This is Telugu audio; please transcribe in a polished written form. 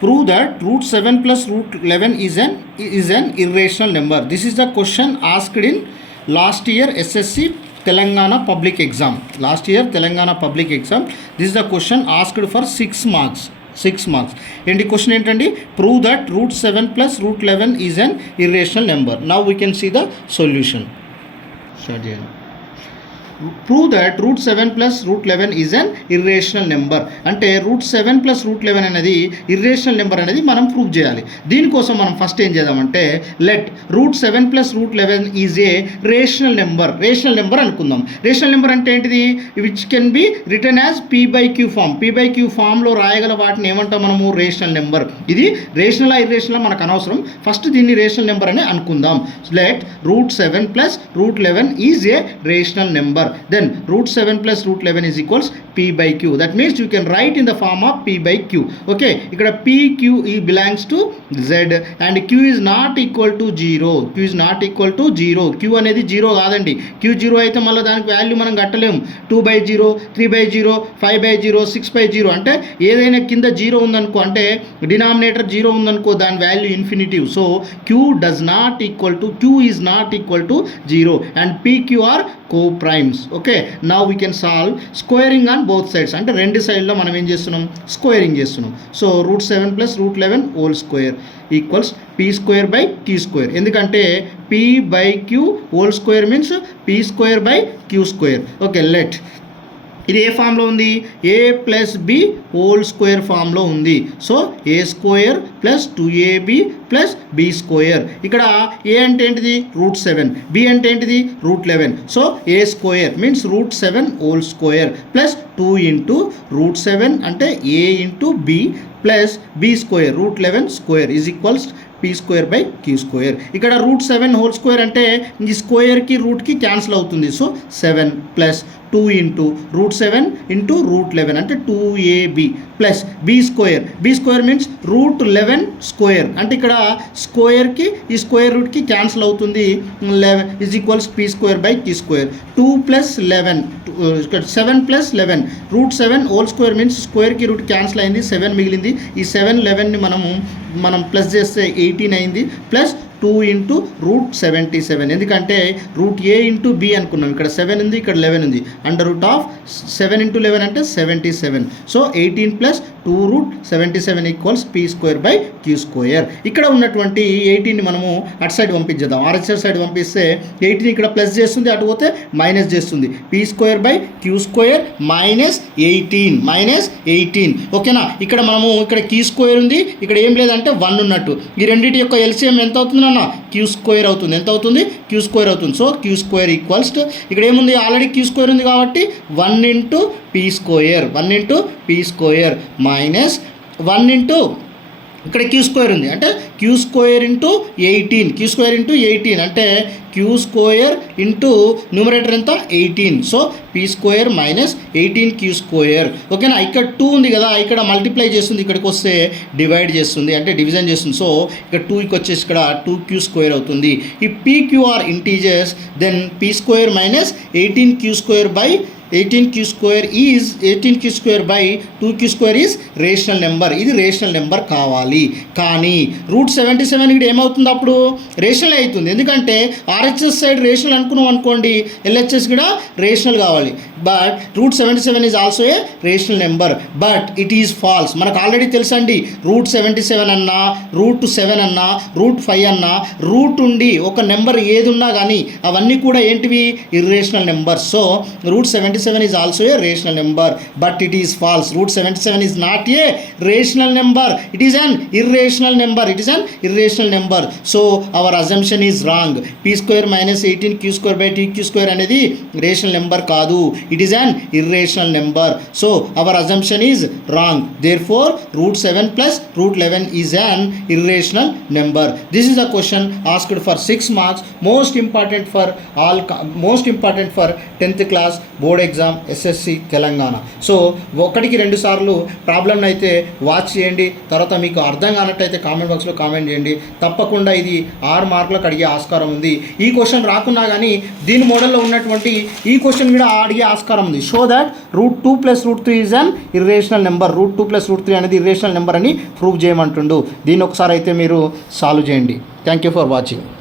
prove that root 7 plus root 11 is an irrational number. This is the question asked in last year SSC Telangana public exam. Last year Telangana public exam. This is the question asked for 6 marks. 6 marks. And the question ఏంటండి, prove that root 7 plus root 11 is an irrational number. Now we can see the solution. Start చేయండి. Prove that root 7 plus root 11 is an irrational number. అంటే root 7 plus root 11 అనేది irrational number అనేది మనం ప్రూవ్ చేయాలి. దీనికోసం మనం ఫస్ట్ ఏం చేద్దామంటే let root 7 plus root 11 is a rational number. Rational number అనుకుందాం. రేషనల్ నెంబర్ అంటే ఏంటిది, which can be return as p/q form. p/q ఫామ్లో రాయగల వాటిని ఏమంటాం మనము, రేషనల్ నెంబర్. ఇది రేషనల్ ఇర్రేషనల్ మనకు అనవసరం, ఫస్ట్ దీన్ని రేషనల్ నెంబర్ అని అనుకుందాం. let root 7 plus root 11 is a rational number. Then root 7 plus root 11 is equals p/q. That means you can write in the form of p/q. Okay, ఇక్కడ pq belongs to z and q is not equal to 0. q is not equal to 0. q అనేది 0 కాదండి. q 0 అయితే మళ్ళీ దానికి వాల్యూ మనం కట్టలేము. 2/0, 3/0, 5/0, 6/0 అంటే ఏదైనా కింద 0 ఉందనుకో, అంటే డినామినేటర్ 0 ఉందనుకో, దాని value infinitive. So q is not equal to 0 and pq are co-primes. Okay, now we can solve squaring on both sides. అంటే రెండు సైడ్లో మనం ఏం చేస్తున్నాం, స్క్వేరింగ్ చేస్తున్నాం. So root 7 plus root 11 whole square equals p square by q square. ఎందుకంటే p/q whole square means p square by q square. Okay, let ఇది ఏ ఫామ్లో ఉంది, a plus B whole square ఫామ్లో ఉంది. So A square plus 2ab plus B square. ఇక్కడ ఏ అంటే ఏంటిది, రూట్ 7, బి అంటే ఏంటిది, root 11. So A square means root 7 whole square plus 2 into root 7 అంటే A into B plus B square root 11 square is equals p square by q square. ఇక్కడ రూట్ 7 హోల్ స్క్వేర్ అంటే ఈ స్క్వేర్కి రూట్కి క్యాన్సిల్ అవుతుంది. So 7 plus 2 into root 7 into root 11 అంటే 2ab plus B square. B square means root 11 square అంటే ఇక్కడ స్క్వేర్కి ఈ స్క్వేర్ రూట్కి క్యాన్సిల్ అవుతుంది. 11 is equals p square by q square. 2 plus 11 7 plus 11 root 7 whole square means స్క్వేర్కి రూట్ క్యాన్సిల్ అయింది, 7 మిగిలింది. ఈ 7 11ని మనం ప్లస్ చేస్తే 18 అయింది ప్లస్ 2 ఇంటూ రూట్ 77. ఎందుకంటే రూట్ ఏ ఇంటూ బి అనుకున్నాం, ఇక్కడ 7 ఉంది, ఇక్కడ 11 ఉంది. అండర్ రూట్ ఆఫ్ 7 ఇంటూ 11 అంటే 77. So 18 plus 2 root 77 equals p square by q square. ఇక్కడ ఉన్నటువంటి 18ని మనము అటు సైడ్ పంపించేద్దాం. ఆర్హెచ్ఆర్ సైడ్ పంపిస్తే 18 ఇక్కడ ప్లస్ చేస్తుంది, అటు పోతే మైనస్ చేస్తుంది. p square by q square minus 18. ఓకేనా, ఇక్కడ మనము ఇక్కడ q స్క్వేర్ ఉంది, ఇక్కడ ఏం లేదంటే 1 ఉన్నట్టు. ఈ రెండింటి యొక్క ఎల్సిఎం ఎంత అవుతుంది అన్న, q స్క్వేర్ అవుతుంది. ఎంత అవుతుంది, q స్క్వేర్ అవుతుంది. So q square equals to ఇక్కడ ఏముంది, ఆల్రెడీ q స్క్వేర్ ఉంది కాబట్టి 1 into p square minus 1 into ఇక్కడ q స్క్వేర్ ఉంది అంటే q స్క్వేర్ ఇంటూ 18 అంటే q స్క్వేర్ ఇంటూ న్యూమరేటర్ ఎంత 18. So p square minus 18q square. ఓకేనా, ఇక్కడ 2 ఉంది కదా, ఇక్కడ మల్టిప్లై చేస్తుంది, ఇక్కడికి వస్తే డివైడ్ చేస్తుంది అంటే డివిజన్ చేస్తుంది. సో ఇక్కడ 2కి వచ్చేసి ఇక్కడ 2q స్క్వేర్ అవుతుంది. ఈ pq are integers, then p square minus 18q square by 18q square by 2q square is rational number. ఇది రేషనల్ నెంబర్ కావాలి. కానీ రూట్ 77 ఇక్కడ ఏమవుతుంది, అప్పుడు రేషనల్ అవుతుంది. ఎందుకంటే ఆర్హెచ్ఎస్ సైడ్ రేషనల్ అనుకున్నాం అనుకోండి, ఎల్హెచ్ఎస్ కూడా రేషనల్ కావాలి. But root 77 is also a rational number, but it is false. మనకు ఆల్రెడీ తెలుసండి, రూట్ 77 అన్నా, రూట్ 7 అన్నా, రూట్ 5 అన్నా, రూట్ ఉండి ఒక నెంబర్ ఏది ఉన్నా కానీ అవన్నీ కూడా ఏంటివి, irrational numbers. So root 77 is also a rational number, but it is false. Root 77 is not a rational number. It is an irrational number. So our assumption is wrong. p square minus 18q square by 2q square అనేది rational number కాదు. It is an irrational number. So our assumption is wrong. Therefore root 7 plus root 11 is an irrational number. This is a question asked for 6 marks. Most important for 10th class board exam SSC Telangana. So ఒకటికి 2 సార్లు ప్రాబ్లమ్ని అయితే వాచ్ చేయండి. తర్వాత మీకు అర్థం కానట్టయితే కామెంట్ బాక్స్లో కామెంట్ చేయండి. తప్పకుండా ఇది 6 మార్కులకు అడిగే ఆస్కారం ఉంది. ఈ క్వశ్చన్ రాకున్నా కానీ దీని మోడల్లో ఉన్నటువంటి ఈ క్వశ్చన్ కూడా అడిగే ఆస్కారం ఉంది. Show that √2 + √3 is an irrational number. √2 + √3 అనేది ఇర్రేషనల్ నెంబర్ అని ప్రూవ్ చేయమంటుండు. దీన్ని ఒకసారి అయితే మీరు సాల్వ్ చేయండి. Thank you for watching.